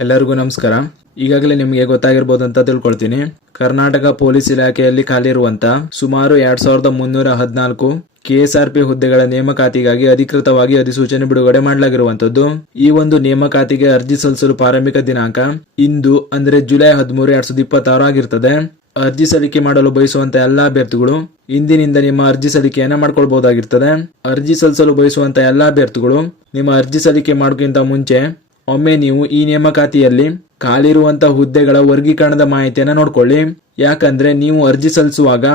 ಎಲ್ಲರಿಗೂ ನಮಸ್ಕಾರ. ಈಗಾಗಲೇ ನಿಮಗೆ ಗೊತ್ತಾಗಿರ್ಬೋದು ಅಂತ ತಿಳ್ಕೊಳ್ತೀನಿ. ಕರ್ನಾಟಕ ಪೊಲೀಸ್ ಇಲಾಖೆಯಲ್ಲಿ ಖಾಲಿ ಇರುವಂತ ಸುಮಾರು 2314 KSRP ಹುದ್ದೆಗಳ ನೇಮಕಾತಿಗಾಗಿ ಅಧಿಕೃತವಾಗಿ ಅಧಿಸೂಚನೆ ಬಿಡುಗಡೆ ಮಾಡಲಾಗಿರುವಂತದ್ದು. ಈ ಒಂದು ನೇಮಕಾತಿಗೆ ಅರ್ಜಿ ಸಲ್ಲಿಸಲು ಪ್ರಾರಂಭಿಕ ದಿನಾಂಕ ಇಂದು ಅಂದ್ರೆ ಜುಲೈ 13, 2026 ಆಗಿರ್ತದೆ. ಅರ್ಜಿ ಸಲ್ಲಿಕೆ ಮಾಡಲು ಬಯಸುವಂತ ಎಲ್ಲಾ ಅಭ್ಯರ್ಥಿಗಳು ಇಂದಿನಿಂದ ನಿಮ್ಮ ಅರ್ಜಿ ಸಲ್ಲಿಕೆಯನ್ನ ಮಾಡ್ಕೊಳ್ಬಹುದಾಗಿರ್ತದೆ. ಅರ್ಜಿ ಸಲ್ಲಿಸಲು ಬಯಸುವಂತ ಎಲ್ಲಾ ಅಭ್ಯರ್ಥಿಗಳು ನಿಮ್ಮ ಅರ್ಜಿ ಸಲ್ಲಿಕೆ ಮಾಡೋಕ್ಕಿಂತ ಮುಂಚೆ ಒಮ್ಮೆ ನೀವು ಈ ನೇಮಕಾತಿಯಲ್ಲಿ ಖಾಲಿ ಇರುವಂತಹ ಹುದ್ದೆಗಳ ವರ್ಗೀಕರಣದ ಮಾಹಿತಿಯನ್ನ ನೋಡ್ಕೊಳ್ಳಿ. ಯಾಕಂದ್ರೆ ನೀವು ಅರ್ಜಿ ಸಲ್ಲಿಸುವಾಗ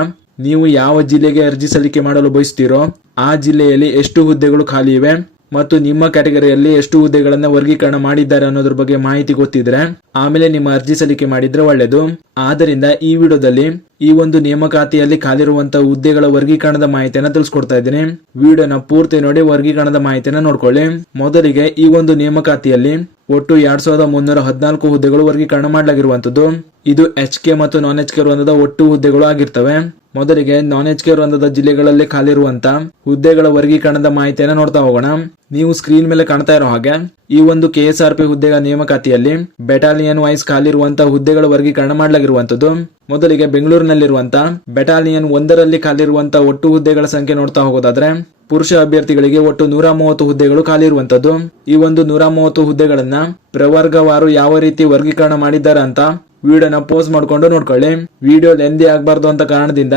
ನೀವು ಯಾವ ಜಿಲ್ಲೆಗೆ ಅರ್ಜಿ ಸಲ್ಲಿಕೆ ಮಾಡಲು ಬಯಸ್ತೀರೋ ಆ ಜಿಲ್ಲೆಯಲ್ಲಿ ಎಷ್ಟು ಹುದ್ದೆಗಳು ಖಾಲಿ ಇವೆ ಮತ್ತು ನಿಮ್ಮ ಕ್ಯಾಟಗರಿಯಲ್ಲಿ ಎಷ್ಟು ಹುದ್ದೆಗಳನ್ನ ವರ್ಗೀಕರಣ ಮಾಡಿದ್ದಾರೆ ಅನ್ನೋದ್ರ ಬಗ್ಗೆ ಮಾಹಿತಿ ಗೊತ್ತಿದ್ರೆ ಆಮೇಲೆ ನಿಮ್ಮ ಅರ್ಜಿ ಸಲ್ಲಿಕೆ ಮಾಡಿದ್ರೆ ಒಳ್ಳೆಯದು. ಆದ್ದರಿಂದ ಈ ವಿಡಿಯೋದಲ್ಲಿ ಈ ಒಂದು ನೇಮಕಾತಿಯಲ್ಲಿ ಖಾಲಿರುವಂತಹ ಹುದ್ದೆಗಳ ವರ್ಗೀಕರಣದ ಮಾಹಿತಿಯನ್ನ ತಿಳಿಸ್ಕೊಡ್ತಾ ಇದ್ದೀನಿ. ವಿಡಿಯೋನ ಪೂರ್ತಿ ನೋಡಿ ವರ್ಗೀಕರಣದ ಮಾಹಿತಿಯನ್ನ ನೋಡ್ಕೊಳ್ಳಿ. ಮೊದಲಿಗೆ ಈ ಒಂದು ನೇಮಕಾತಿಯಲ್ಲಿ ಒಟ್ಟು 2314 ಹುದ್ದೆಗಳು ವರ್ಗೀಕರಣ ಮಾಡಲಾಗಿರುವಂತದ್ದು. ಇದು HK ಮತ್ತು ನಾನ್ HK ವೃಂದದ ಒಟ್ಟು ಹುದ್ದೆಗಳು ಆಗಿರ್ತವೆ. ಮೊದಲಿಗೆ ನಾನ್ HK ವೃಂದದ ಜಿಲ್ಲೆಗಳಲ್ಲಿ ಖಾಲಿರುವಂತ ಹುದ್ದೆಗಳ ವರ್ಗೀಕರಣದ ಮಾಹಿತಿಯನ್ನ ನೋಡ್ತಾ ಹೋಗೋಣ. ನೀವು ಸ್ಕ್ರೀನ್ ಮೇಲೆ ಕಾಣ್ತಾ ಇರೋ ಹಾಗೆ ಈ ಒಂದು KSRP ಹುದ್ದೆಗಳ ನೇಮಕಾತಿಯಲ್ಲಿ ಬೆಟಾಲಿಯನ್ ವೈಸ್ ಖಾಲಿರುವಂತಹ ಹುದ್ದೆಗಳ ವರ್ಗೀಕರಣ ಮಾಡಲಾಗಿರುವಂತದ್ದು. ಮೊದಲಿಗೆ ಬೆಂಗಳೂರಿನಲ್ಲಿರುವಂತ ಬೆಟಾಲಿಯನ್ 1ರಲ್ಲಿ ಖಾಲಿರುವಂತಹ ಒಟ್ಟು ಹುದ್ದೆಗಳ ಸಂಖ್ಯೆ ನೋಡ್ತಾ ಹೋಗೋದಾದ್ರೆ ಪುರುಷ ಅಭ್ಯರ್ಥಿಗಳಿಗೆ ಒಟ್ಟು 130 ಹುದ್ದೆಗಳು ಖಾಲಿ ಇರುವಂತದ್ದು. ಈ ಒಂದು 130 ಹುದ್ದೆಗಳನ್ನ ಪ್ರವರ್ಗವಾರು ಯಾವ ರೀತಿ ವರ್ಗೀಕರಣ ಮಾಡಿದ್ದಾರೆ ಅಂತ ವಿಡಿಯೋನ ಪೋಸ್ ಮಾಡ್ಕೊಂಡು ನೋಡ್ಕೊಳ್ಳಿ. ವಿಡಿಯೋ ಲೆಂದಿ ಆಗಬಾರ್ದು ಅಂತ ಕಾರಣದಿಂದ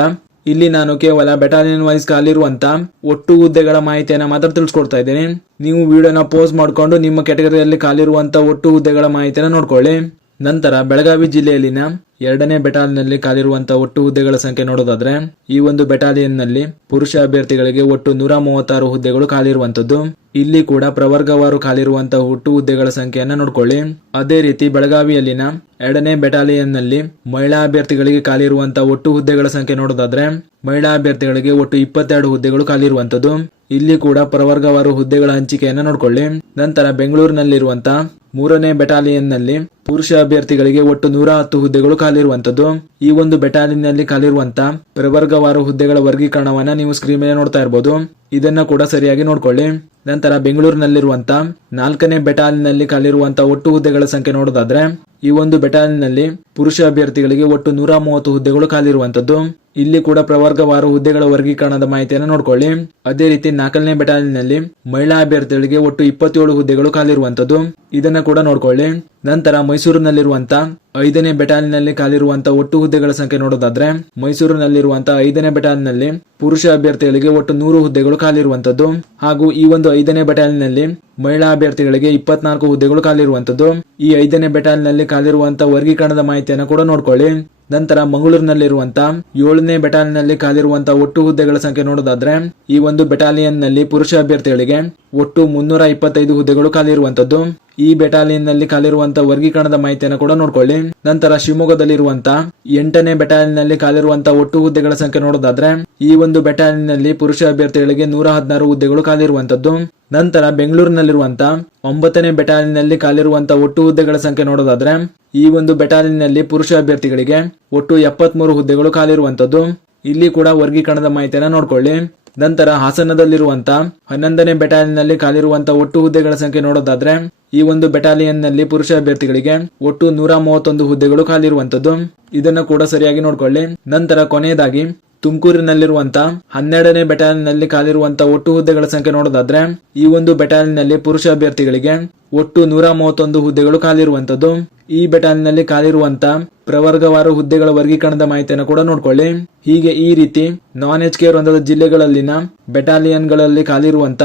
ಇಲ್ಲಿ ನಾನು ಕೇವಲ ಬೆಟಾಲಿಯನ್ ವೈಸ್ ಖಾಲಿರುವಂತ ಒಟ್ಟು ಹುದ್ದೆಗಳ ಮಾಹಿತಿಯನ್ನ ಮಾತ್ರ ತಿಳಿಸ್ಕೊಡ್ತಾ ಇದ್ದೀನಿ. ನೀವು ವಿಡಿಯೋನ ಪೋಸ್ ಮಾಡ್ಕೊಂಡು ನಿಮ್ಮ ಕ್ಯಾಟಗರಿಯಲ್ಲಿ ಖಾಲಿರುವಂತ ಒಟ್ಟು ಹುದ್ದೆಗಳ ಮಾಹಿತಿಯನ್ನ ನೋಡ್ಕೊಳ್ಳಿ. ನಂತರ ಬೆಳಗಾವಿ ಜಿಲ್ಲೆಯಲ್ಲಿನ 2ನೇ ಬೆಟಾಲಿಯನ್ನಲ್ಲಿ ಖಾಲಿರುವಂತಹ ಒಟ್ಟು ಹುದ್ದೆಗಳ ಸಂಖ್ಯೆ ನೋಡೋದಾದ್ರೆ ಈ ಒಂದು ಬೆಟಾಲಿಯನ್ ನಲ್ಲಿ ಪುರುಷ ಅಭ್ಯರ್ಥಿಗಳಿಗೆ ಒಟ್ಟು 136 ಹುದ್ದೆಗಳು ಖಾಲಿರುವಂತದ್ದು. ಇಲ್ಲಿ ಕೂಡ ಪ್ರವರ್ಗವಾರು ಖಾಲಿರುವಂತಹ ಒಟ್ಟು ಹುದ್ದೆಗಳ ಸಂಖ್ಯೆಯನ್ನ ನೋಡ್ಕೊಳ್ಳಿ. ಅದೇ ರೀತಿ ಬೆಳಗಾವಿಯಲ್ಲಿನ 2ನೇ ಬೆಟಾಲಿಯನ್ ನಲ್ಲಿ ಮಹಿಳಾ ಅಭ್ಯರ್ಥಿಗಳಿಗೆ ಖಾಲಿರುವಂತಹ ಒಟ್ಟು ಹುದ್ದೆಗಳ ಸಂಖ್ಯೆ ನೋಡೋದಾದ್ರೆ ಮಹಿಳಾ ಅಭ್ಯರ್ಥಿಗಳಿಗೆ ಒಟ್ಟು 22 ಹುದ್ದೆಗಳು ಖಾಲಿರುವಂತದ್ದು. ಇಲ್ಲಿ ಕೂಡ ಪ್ರವರ್ಗವಾರು ಹುದ್ದೆಗಳ ಹಂಚಿಕೆಯನ್ನ ನೋಡ್ಕೊಳ್ಳಿ. ನಂತರ ಬೆಂಗಳೂರಿನಲ್ಲಿರುವಂತಹ 3ನೇ ಬೆಟಾಲಿಯನ್ ನಲ್ಲಿ ಪುರುಷ ಅಭ್ಯರ್ಥಿಗಳಿಗೆ ಒಟ್ಟು 110 ಹುದ್ದೆಗಳು ಖಾಲಿರುವಂತದ್ದು. ಈ ಒಂದು ಬೆಟಾಲಿಯನ್ ನಲ್ಲಿ ಖಾಲಿರುವಂತ ಪ್ರವರ್ಗವಾರು ಹುದ್ದೆಗಳ ವರ್ಗೀಕರಣವನ್ನ ನೀವು ಸ್ಕ್ರೀನ್ ಮೇಲೆ ನೋಡ್ತಾ ಇರಬಹುದು. ಇದನ್ನ ಕೂಡ ಸರಿಯಾಗಿ ನೋಡ್ಕೊಳ್ಳಿ. ನಂತರ ಬೆಂಗಳೂರಿನಲ್ಲಿರುವಂತ 4ನೇ ಬೆಟಾಲಿಯನ್ ನಲ್ಲಿ ಖಾಲಿರುವಂತ ಒಟ್ಟು ಹುದ್ದೆಗಳ ಸಂಖ್ಯೆ ನೋಡೋದಾದ್ರೆ ಈ ಒಂದು ಬೆಟಾಲಿಯನ್ ನಲ್ಲಿ ಪುರುಷ ಅಭ್ಯರ್ಥಿಗಳಿಗೆ ಒಟ್ಟು 130 ಹುದ್ದೆಗಳು ಖಾಲಿರುವಂತದ್ದು. ಇಲ್ಲಿ ಕೂಡ ಪ್ರವರ್ಗವಾರು ಹುದ್ದೆಗಳ ವರ್ಗೀಕರಣದ ಮಾಹಿತಿಯನ್ನು ನೋಡ್ಕೊಳ್ಳಿ. ಅದೇ ರೀತಿ 4ನೇ ಬೆಟಾಲಿಯನ್ ನಲ್ಲಿ ಮಹಿಳಾ ಅಭ್ಯರ್ಥಿಗಳಿಗೆ ಒಟ್ಟು 27 ಹುದ್ದೆಗಳು ಖಾಲಿರುವಂತದ್ದು. ಇದನ್ನ ಕೂಡ ನೋಡ್ಕೊಳ್ಳಿ. ನಂತರ ಮೈಸೂರಿನಲ್ಲಿರುವಂತ 5ನೇ ಬೆಟಾಲಿಯನ್ ನಲ್ಲಿ ಖಾಲಿರುವಂತ ಒಟ್ಟು ಹುದ್ದೆಗಳ ಸಂಖ್ಯೆ ನೋಡೋದಾದ್ರೆ ಮೈಸೂರಿನಲ್ಲಿರುವಂತ 5ನೇ ಬೆಟಾಲಿಯನ್ ನಲ್ಲಿ ಪುರುಷ ಅಭ್ಯರ್ಥಿಗಳಿಗೆ ಒಟ್ಟು 100 ಹುದ್ದೆಗಳು ಖಾಲಿರುವಂತದ್ದು. ಹಾಗೂ ಈ ಒಂದು 5ನೇ ಬೆಟಾಲಿಯನ್ ನಲ್ಲಿ ಮಹಿಳಾ ಅಭ್ಯರ್ಥಿಗಳಿಗೆ 24 ಹುದ್ದೆಗಳು ಖಾಲಿರುವಂತದ್ದು. ಈ 5ನೇ ಬೆಟಾಲಿಯನ್ ನಲ್ಲಿ ಖಾಲಿರುವಂತ ವರ್ಗೀಕರಣದ ಮಾಹಿತಿಯನ್ನು ಕೂಡ ನೋಡ್ಕೊಳ್ಳಿ. ನಂತರ ಮಂಗಳೂರಿನಲ್ಲಿರುವಂತ 7ನೇ ಬೆಟಾಲಿಯನ್ ನಲ್ಲಿ ಖಾಲಿರುವಂತ ಒಟ್ಟು ಹುದ್ದೆಗಳ ಸಂಖ್ಯೆ ನೋಡೋದಾದ್ರೆ ಈ ಒಂದು ಬೆಟಾಲಿಯನ್ ನಲ್ಲಿ ಪುರುಷ ಅಭ್ಯರ್ಥಿಗಳಿಗೆ ಒಟ್ಟು 325 ಹುದ್ದೆಗಳು ಖಾಲಿರುವಂತದ್ದು. ಈ ಬೆಟಾಲಿಯನ್ ನಲ್ಲಿ ಖಾಲಿರುವಂತ ವರ್ಗೀಕರಣದ ಮಾಹಿತಿಯನ್ನು ಕೂಡ ನೋಡ್ಕೊಳ್ಳಿ. ನಂತರ ಶಿವಮೊಗ್ಗದಲ್ಲಿರುವಂತ 8ನೇ ಬೆಟಾಲಿಯನ್ ನಲ್ಲಿ ಖಾಲಿರುವಂತ ಒಟ್ಟು ಹುದ್ದೆಗಳ ಸಂಖ್ಯೆ ನೋಡೋದಾದ್ರೆ ಈ ಒಂದು ಬೆಟಾಲಿಯನ್ ನಲ್ಲಿ ಪುರುಷ ಅಭ್ಯರ್ಥಿಗಳಿಗೆ 116 ಹುದ್ದೆಗಳು ಖಾಲಿರುವಂತದ್ದು. ನಂತರ ಬೆಂಗಳೂರಿನಲ್ಲಿರುವಂತ 9ನೇ ಬೆಟಾಲಿಯನ್ ನಲ್ಲಿ ಖಾಲಿರುವಂತ ಒಟ್ಟು ಹುದ್ದೆಗಳ ಸಂಖ್ಯೆ ನೋಡೋದಾದ್ರೆ ಈ ಒಂದು ಬೆಟಾಲಿಯನ್ ನಲ್ಲಿ ಪುರುಷ ಅಭ್ಯರ್ಥಿಗಳಿಗೆ ಒಟ್ಟು 73 ಹುದ್ದೆಗಳು ಖಾಲಿರುವಂತದ್ದು. ಇಲ್ಲಿ ಕೂಡ ವರ್ಗೀಕರಣದ ಮಾಹಿತಿಯನ್ನ ನೋಡ್ಕೊಳ್ಳಿ. ನಂತರ ಹಾಸನದಲ್ಲಿರುವಂತ 11ನೇ ಬೆಟಾಲಿಯನ್ ನಲ್ಲಿ ಖಾಲಿರುವಂತ ಒಟ್ಟು ಹುದ್ದೆಗಳ ಸಂಖ್ಯೆ ನೋಡೋದಾದ್ರೆ ಈ ಒಂದು ಬೆಟಾಲಿಯನ್ ನಲ್ಲಿ ಪುರುಷ ಅಭ್ಯರ್ಥಿಗಳಿಗೆ ಒಟ್ಟು 131 ಹುದ್ದೆಗಳು ಖಾಲಿರುವಂತದ್ದು. ಇದನ್ನ ಕೂಡ ಸರಿಯಾಗಿ ನೋಡ್ಕೊಳ್ಳಿ. ನಂತರ ಕೊನೆಯದಾಗಿ ತುಮಕೂರಿನಲ್ಲಿರುವಂತ 12ನೇ ಬೆಟಾಲಿಯನ್ ನಲ್ಲಿ ಖಾಲಿರುವಂತ ಒಟ್ಟು ಹುದ್ದೆಗಳ ಸಂಖ್ಯೆ ನೋಡೋದಾದ್ರೆ ಈ ಒಂದು ಬೆಟಾಲಿಯನ್ ನಲ್ಲಿ ಪುರುಷ ಅಭ್ಯರ್ಥಿಗಳಿಗೆ ಒಟ್ಟು 131 ಹುದ್ದೆಗಳು ಖಾಲಿರುವಂತದ್ದು. ಈ ಬೆಟಾಲಿಯನ್ ನಲ್ಲಿ ಖಾಲಿರುವಂತ ಪ್ರವರ್ಗವಾರು ಹುದ್ದೆಗಳ ವರ್ಗೀಕರಣದ ಮಾಹಿತಿಯನ್ನು ಕೂಡ ನೋಡ್ಕೊಳ್ಳಿ. ಹೀಗೆ ಈ ರೀತಿ ನಾನ್ HK ವೃಂದದ ಜಿಲ್ಲೆಗಳಲ್ಲಿನ ಬೆಟಾಲಿಯನ್ ಗಳಲ್ಲಿ ಖಾಲಿರುವಂತ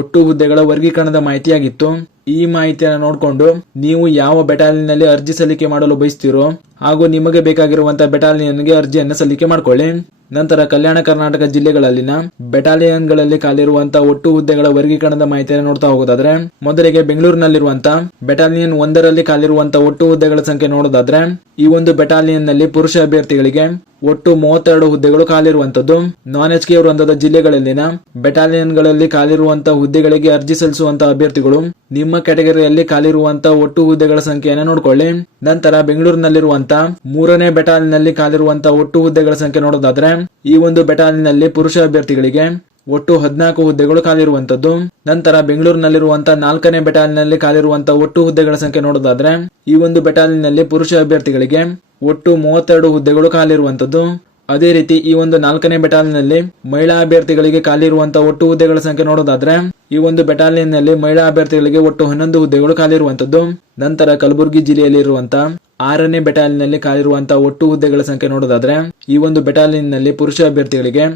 ಒಟ್ಟು ಹುದ್ದೆಗಳ ವರ್ಗೀಕರಣದ ಮಾಹಿತಿಯಾಗಿತ್ತು. ಈ ಮಾಹಿತಿಯನ್ನು ನೋಡಿಕೊಂಡು ನೀವು ಯಾವ ಬೆಟಾಲಿಯನ್ ನಲ್ಲಿ ಅರ್ಜಿ ಸಲ್ಲಿಕೆ ಮಾಡಲು ಬಯಸ್ತೀರೋ ಹಾಗೂ ನಿಮಗೆ ಬೇಕಾಗಿರುವಂತಹ ಬೆಟಾಲಿಯನ್ಗೆ ಅರ್ಜಿಯನ್ನು ಸಲ್ಲಿಕೆ ಮಾಡ್ಕೊಳ್ಳಿ. ನಂತರ ಕಲ್ಯಾಣ ಕರ್ನಾಟಕ ಜಿಲ್ಲೆಗಳಲ್ಲಿನ ಬೆಟಾಲಿಯನ್ ಗಳಲ್ಲಿ ಖಾಲಿರುವಂತಹ ಒಟ್ಟು ಹುದ್ದೆಗಳ ವರ್ಗೀಕರಣದ ಮಾಹಿತಿಯನ್ನು ನೋಡ್ತಾ ಹೋಗೋದಾದ್ರೆ ಮೊದಲಿಗೆ ಬೆಂಗಳೂರಿನಲ್ಲಿರುವಂತ ಬೆಟಾಲಿಯನ್ 1ರಲ್ಲಿ ಖಾಲಿರುವಂತಹ ಒಟ್ಟು ಹುದ್ದೆಗಳ ಸಂಖ್ಯೆ ನೋಡೋದಾದ್ರೆ ಈ ಒಂದು ಬೆಟಾಲಿಯನ್ ನಲ್ಲಿ ಪುರುಷ ಅಭ್ಯರ್ಥಿಗಳಿಗೆ ಒಟ್ಟು 32 ಹುದ್ದೆಗಳು ಖಾಲಿರುವಂತದ್ದು. ನಾನ್ HK ವೃಂದದ ಜಿಲ್ಲೆಗಳಲ್ಲಿನ ಬೆಟಾಲಿಯನ್ ಗಳಲ್ಲಿ ಖಾಲಿರುವಂತಹ ಹುದ್ದೆಗಳಿಗೆ ಅರ್ಜಿ ಸಲ್ಲಿಸುವಂತಹ ಅಭ್ಯರ್ಥಿಗಳು ನಿಮ್ಮ ಕ್ಯಾಟಗರಿಯಲ್ಲಿ ಖಾಲಿರುವಂತಹ ಒಟ್ಟು ಹುದ್ದೆಗಳ ಸಂಖ್ಯೆಯನ್ನು ನೋಡ್ಕೊಳ್ಳಿ. ನಂತರ ಬೆಂಗಳೂರಿನಲ್ಲಿರುವಂತ 3ನೇ ಬೆಟಾಲಿಯನ್ ನಲ್ಲಿ ಖಾಲಿರುವಂತಹ ಒಟ್ಟು ಹುದ್ದೆಗಳ ಸಂಖ್ಯೆ ನೋಡೋದಾದ್ರೆ ಈ ಒಂದು ಬೆಟಾಲಿಯನ್ ನಲ್ಲಿ ಪುರುಷ ಅಭ್ಯರ್ಥಿಗಳಿಗೆ ಒಟ್ಟು 14 ಹುದ್ದೆಗಳು ಖಾಲಿರುವಂತದ್ದು. ನಂತರ ಬೆಂಗಳೂರಿನಲ್ಲಿರುವಂತಹ 4ನೇ ಬೆಟಾಲಿಯನ್ನಲ್ಲಿ ಖಾಲಿರುವಂತಹ ಒಟ್ಟು ಹುದ್ದೆಗಳ ಸಂಖ್ಯೆ ನೋಡೋದಾದ್ರೆ ಈ ಒಂದು ಬೆಟಾಲಿಯನ್ನಲ್ಲಿ ಪುರುಷ ಅಭ್ಯರ್ಥಿಗಳಿಗೆ ಒಟ್ಟು 32 ಹುದ್ದೆಗಳು ಖಾಲಿರುವಂತದ್ದು. ಅದೇ ರೀತಿ ಈ ಒಂದು 4ನೇ ಬೆಟಾಲಿಯನ್ನಲ್ಲಿ ಮಹಿಳಾ ಅಭ್ಯರ್ಥಿಗಳಿಗೆ ಖಾಲಿರುವಂತಹ ಒಟ್ಟು ಹುದ್ದೆಗಳ ಸಂಖ್ಯೆ ನೋಡೋದಾದ್ರೆ ಈ ಒಂದು ಬೆಟಾಲಿಯನ್ನಲ್ಲಿ ಮಹಿಳಾ ಅಭ್ಯರ್ಥಿಗಳಿಗೆ ಒಟ್ಟು 11 ಹುದ್ದೆಗಳು ಖಾಲಿರುವಂತದ್ದು. ನಂತರ ಕಲಬುರಗಿ ಜಿಲ್ಲೆಯಲ್ಲಿ ಇರುವಂತಹ 6ನೇ ಬೆಟಾಲಿಯನ್ನಲ್ಲಿ ಖಾಲಿರುವಂತಹ ಒಟ್ಟು ಹುದ್ದೆಗಳ ಸಂಖ್ಯೆ ನೋಡೋದಾದ್ರೆ ಈ ಒಂದು ಬೆಟಾಲಿಯನ್ನಲ್ಲಿ ಪುರುಷ ಅಭ್ಯರ್ಥಿಗಳಿಗೆ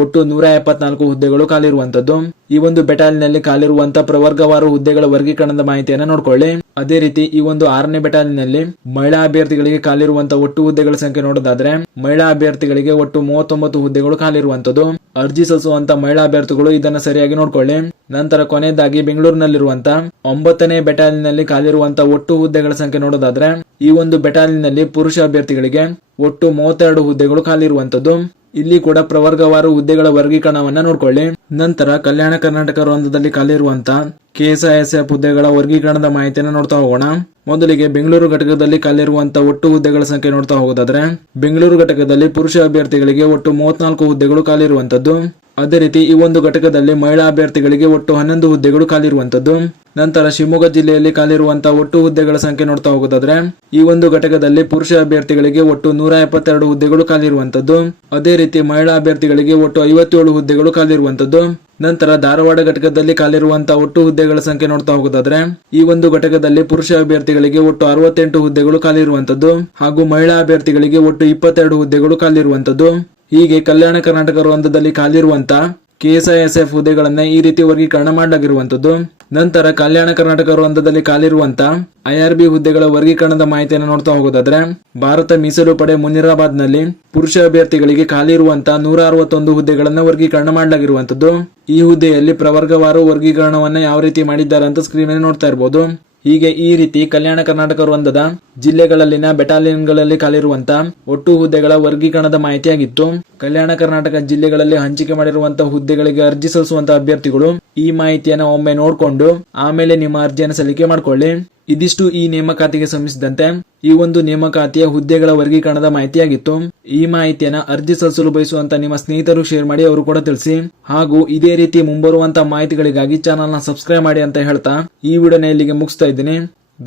ಒಟ್ಟು 174 ಹುದ್ದೆಗಳು ಖಾಲಿರುವಂತದ್ದು. ಈ ಒಂದು ಬೆಟಾಲಿಯನ್ನಲ್ಲಿ ಖಾಲಿರುವಂತಹ ಪ್ರವರ್ಗವಾರು ಹುದ್ದೆಗಳ ವರ್ಗೀಕರಣದ ಮಾಹಿತಿಯನ್ನ ನೋಡ್ಕೊಳ್ಳಿ. ಅದೇ ರೀತಿ ಈ ಒಂದು 6ನೇ ಬೆಟಾಲಿಯನ್ನಲ್ಲಿ ಮಹಿಳಾ ಅಭ್ಯರ್ಥಿಗಳಿಗೆ ಖಾಲಿರುವಂತಹ ಒಟ್ಟು ಹುದ್ದೆಗಳ ಸಂಖ್ಯೆ ನೋಡೋದಾದ್ರೆ ಮಹಿಳಾ ಅಭ್ಯರ್ಥಿಗಳಿಗೆ ಒಟ್ಟು 39 ಹುದ್ದೆಗಳು ಖಾಲಿರುವಂತದ್ದು. ಅರ್ಜಿ ಸಲ್ಲಿಸುವಂತ ಮಹಿಳಾ ಅಭ್ಯರ್ಥಿಗಳು ಇದನ್ನ ಸರಿಯಾಗಿ ನೋಡ್ಕೊಳ್ಳಿ. ನಂತರ ಕೊನೆಯದಾಗಿ ಬೆಂಗಳೂರಿನಲ್ಲಿರುವಂತಹ 9ನೇ ಬೆಟಾಲಿಯನ್ನಲ್ಲಿ ಖಾಲಿರುವಂತಹ ಒಟ್ಟು ಹುದ್ದೆಗಳ ಸಂಖ್ಯೆ ನೋಡೋದಾದ್ರೆ ಈ ಒಂದು ಬೆಟಾಲಿಯನ್ನಲ್ಲಿ ಪುರುಷ ಅಭ್ಯರ್ಥಿಗಳಿಗೆ ಒಟ್ಟು 32 ಹುದ್ದೆಗಳು ಖಾಲಿರುವಂತದ್ದು. ಇಲ್ಲಿ ಕೂಡ ಪ್ರವರ್ಗವಾರು ಹುದ್ದೆಗಳ ವರ್ಗೀಕರಣವನ್ನ ನೋಡ್ಕೊಳ್ಳಿ. ನಂತರ ಕಲ್ಯಾಣ ಕರ್ನಾಟಕ ವೃಂದದಲ್ಲಿ ಖಾಲಿರುವಂತಹ ಕೆಎಸ್ಐಎಸ್ಎಫ್ ಹುದ್ದೆಗಳ ವರ್ಗೀಕರಣದ ಮಾಹಿತಿಯನ್ನು ನೋಡ್ತಾ ಹೋಗೋಣ. ಮೊದಲಿಗೆ ಬೆಂಗಳೂರು ಘಟಕದಲ್ಲಿ ಖಾಲಿರುವಂತಹ ಒಟ್ಟು ಹುದ್ದೆಗಳ ಸಂಖ್ಯೆ ನೋಡ್ತಾ ಹೋಗೋದಾದ್ರೆ ಬೆಂಗಳೂರು ಘಟಕದಲ್ಲಿ ಪುರುಷ ಅಭ್ಯರ್ಥಿಗಳಿಗೆ ಒಟ್ಟು 34 ಹುದ್ದೆಗಳು ಖಾಲಿರುವಂತದ್ದು. ಅದೇ ರೀತಿ ಈ ಒಂದು ಘಟಕದಲ್ಲಿ ಮಹಿಳಾ ಅಭ್ಯರ್ಥಿಗಳಿಗೆ ಒಟ್ಟು 11 ಹುದ್ದೆಗಳು ಖಾಲಿರುವಂತದ್ದು. ನಂತರ ಶಿವಮೊಗ್ಗ ಜಿಲ್ಲೆಯಲ್ಲಿ ಖಾಲಿರುವಂತಹ ಒಟ್ಟು ಹುದ್ದೆಗಳ ಸಂಖ್ಯೆ ನೋಡ್ತಾ ಹೋಗೋದಾದ್ರೆ ಈ ಒಂದು ಘಟಕದಲ್ಲಿ ಪುರುಷ ಅಭ್ಯರ್ಥಿಗಳಿಗೆ ಒಟ್ಟು 172 ಹುದ್ದೆಗಳು ಖಾಲಿರುವಂತದ್ದು. ಅದೇ ರೀತಿ ಮಹಿಳಾ ಅಭ್ಯರ್ಥಿಗಳಿಗೆ ಒಟ್ಟು 57 ಹುದ್ದೆಗಳು ಖಾಲಿರುವಂತದ್ದು. ನಂತರ ಧಾರವಾಡ ಘಟಕದಲ್ಲಿ ಖಾಲಿರುವಂತಹ ಒಟ್ಟು ಹುದ್ದೆಗಳ ಸಂಖ್ಯೆ ನೋಡ್ತಾ ಹೋಗೋದಾದ್ರೆ ಈ ಒಂದು ಘಟಕದಲ್ಲಿ ಪುರುಷ ಅಭ್ಯರ್ಥಿಗಳಿಗೆ ಒಟ್ಟು 68 ಹುದ್ದೆಗಳು ಖಾಲಿರುವಂತದ್ದು ಹಾಗೂ ಮಹಿಳಾ ಅಭ್ಯರ್ಥಿಗಳಿಗೆ ಒಟ್ಟು 22 ಹುದ್ದೆಗಳು ಖಾಲಿರುವಂತದ್ದು. ಹೀಗೆ ಕಲ್ಯಾಣ ಕರ್ನಾಟಕ ವೃಂದದಲ್ಲಿ ಖಾಲಿರುವಂತಹ ಕೆಎಸ್ಐಎಸ್ಎಫ್ ಹುದ್ದೆಗಳನ್ನ ಈ ರೀತಿ ವರ್ಗೀಕರಣ ಮಾಡಲಾಗಿರುವಂತದ್ದು. ನಂತರ ಕಲ್ಯಾಣ ಕರ್ನಾಟಕ ವೃಂದದಲ್ಲಿ ಖಾಲಿರುವಂತಹ ಐಆರ್ಬಿ ಹುದ್ದೆಗಳ ವರ್ಗೀಕರಣದ ಮಾಹಿತಿಯನ್ನು ನೋಡ್ತಾ ಹೋಗೋದಾದ್ರೆ ಭಾರತ ಮೀಸಲು ಪಡೆ ಮುನಿರಾಬಾದ್ ನಲ್ಲಿ ಪುರುಷ ಅಭ್ಯರ್ಥಿಗಳಿಗೆ ಖಾಲಿರುವಂತಹ 161 ಹುದ್ದೆಗಳನ್ನ ವರ್ಗೀಕರಣ ಮಾಡಲಾಗಿರುವಂತದ್ದು. ಈ ಹುದ್ದೆಯಲ್ಲಿ ಪ್ರವರ್ಗವಾರು ವರ್ಗೀಕರಣವನ್ನ ಯಾವ ರೀತಿ ಮಾಡಿದ್ದಾರೆ ಅಂತ ಸ್ಕ್ರೀನ್ ಮೇಲೆ ನೋಡ್ತಾ ಇರಬಹುದು. ಹೀಗೆ ಈ ರೀತಿ ಕಲ್ಯಾಣ ಕರ್ನಾಟಕ ವೃಂದದ ಜಿಲ್ಲೆಗಳಲ್ಲಿನ ಬೆಟಾಲಿಯನ್ಗಳಲ್ಲಿ ಖಾಲಿರುವಂತಹ ಒಟ್ಟು ಹುದ್ದೆಗಳ ವರ್ಗೀಕರಣದ ಮಾಹಿತಿಯಾಗಿತ್ತು. ಕಲ್ಯಾಣ ಕರ್ನಾಟಕ ಜಿಲ್ಲೆಗಳಲ್ಲಿ ಹಂಚಿಕೆ ಮಾಡಿರುವಂತಹ ಹುದ್ದೆಗಳಿಗೆ ಅರ್ಜಿ ಸಲ್ಲಿಸುವಂತಹ ಅಭ್ಯರ್ಥಿಗಳು ಈ ಮಾಹಿತಿಯನ್ನು ಒಮ್ಮೆ ನೋಡಿಕೊಂಡು ಆಮೇಲೆ ನಿಮ್ಮ ಅರ್ಜಿಯನ್ನು ಸಲ್ಲಿಕೆ ಮಾಡಿಕೊಳ್ಳಿ. ಇದಿಷ್ಟು ಈ ನೇಮಕಾತಿಗೆ ಸಂಬಂಧಿಸಿದಂತೆ ಈ ಒಂದು ನೇಮಕಾತಿಯ ಹುದ್ದೆಗಳ ವರ್ಗೀಕರಣದ ಮಾಹಿತಿಯಾಗಿತ್ತು. ಈ ಮಾಹಿತಿಯನ್ನ ಅರ್ಜಿ ಸಲ್ಲಿಸಲು ಬಯಸುವಂತ ನಿಮ್ಮ ಸ್ನೇಹಿತರು ಶೇರ್ ಮಾಡಿ, ಅವರು ಕೂಡ ತಿಳಿಸಿ. ಹಾಗೂ ಇದೇ ರೀತಿ ಮುಂಬರುವಂತಹ ಮಾಹಿತಿಗಳಿಗಾಗಿ ಚಾನಲ್ನ ಸಬ್ಸ್ಕ್ರೈಬ್ ಮಾಡಿ ಅಂತ ಹೇಳ್ತಾ ಈ ವಿಡಿಯೋನ ಇಲ್ಲಿಗೆ ಮುಗಿಸ್ತಾ ಇದ್ದೀನಿ.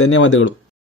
ಧನ್ಯವಾದಗಳು.